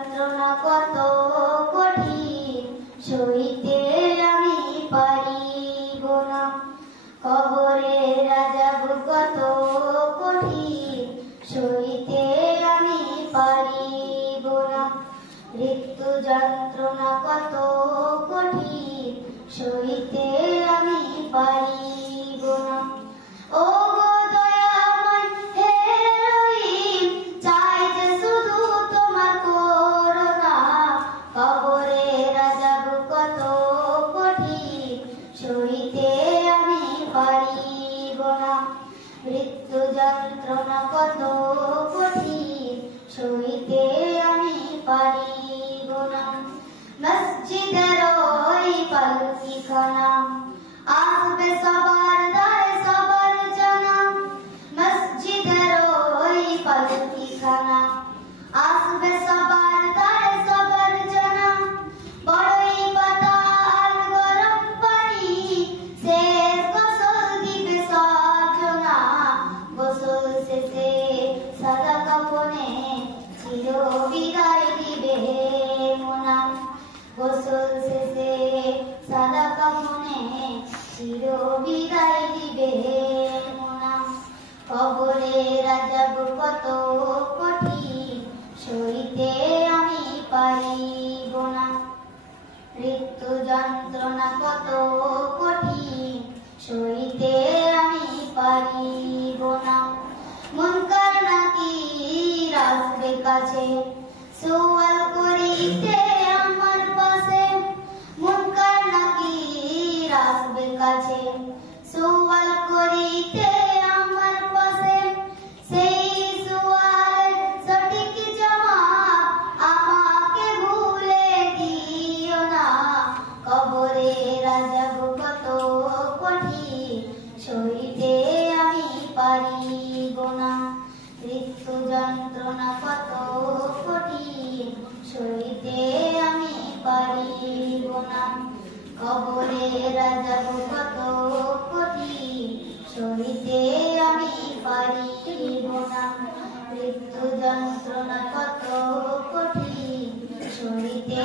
যন্ত্রণা কত কঠিন সইতে আমি পারিব না। কবরের আযাব কত কঠিন সইতে আমি পারিব না। মৃত্যু যন্ত্রণা কত কঠিন সইতে আমি পারিব না। ও গো দয়াময় হে রহিম, চাই যে শুধু তোমার করুণা। কবরের আযাব কত কঠিন সইতে আমি পারিব না। মৃত্যু যন্ত্রণা কত কঠিন সইতে আমি পারিব না। মসজিদের ওই পালকিখানা আসবে সবার দ্বারে সবার জানা। মসজিদের ওই পালকিখানা আসবে সবার দ্বারে সবার জানা। বড়ই পাতা আর গরম পানি শেষ গোসল দিবে সবজনা। গোসল শেষে সাদা কাফনে চির বিদায় দিবে মোনা। গোসল শেষে সাদা কাফনে চির বিদায় দিবে মোনা। কবরের আযাব কত কঠিন সইতে আমি পারিব না। মৃত্যু যন্ত্রণা কত কঠিন সইতে আমি পারিব না। মুনকার নাকির আসবে কাছে সওয়াল করিতে আমার পাশে। মুনকার নাকির আসবে কাছে সওয়াল করিতে আমার পাশে। সেই সওয়ালের সঠিক জবাব আমাকে ভুলে দিও না। কবরের আযাব কত কঠিন সইতে আমি পারিব না। মৃত্যু যন্ত্রণা কত কঠিন সইতে আমি পারিব না। কবরের আযাব কত কঠিন সইতে আমি পারিব না। মৃত্যু যন্ত্রণা কত কঠিন সইতে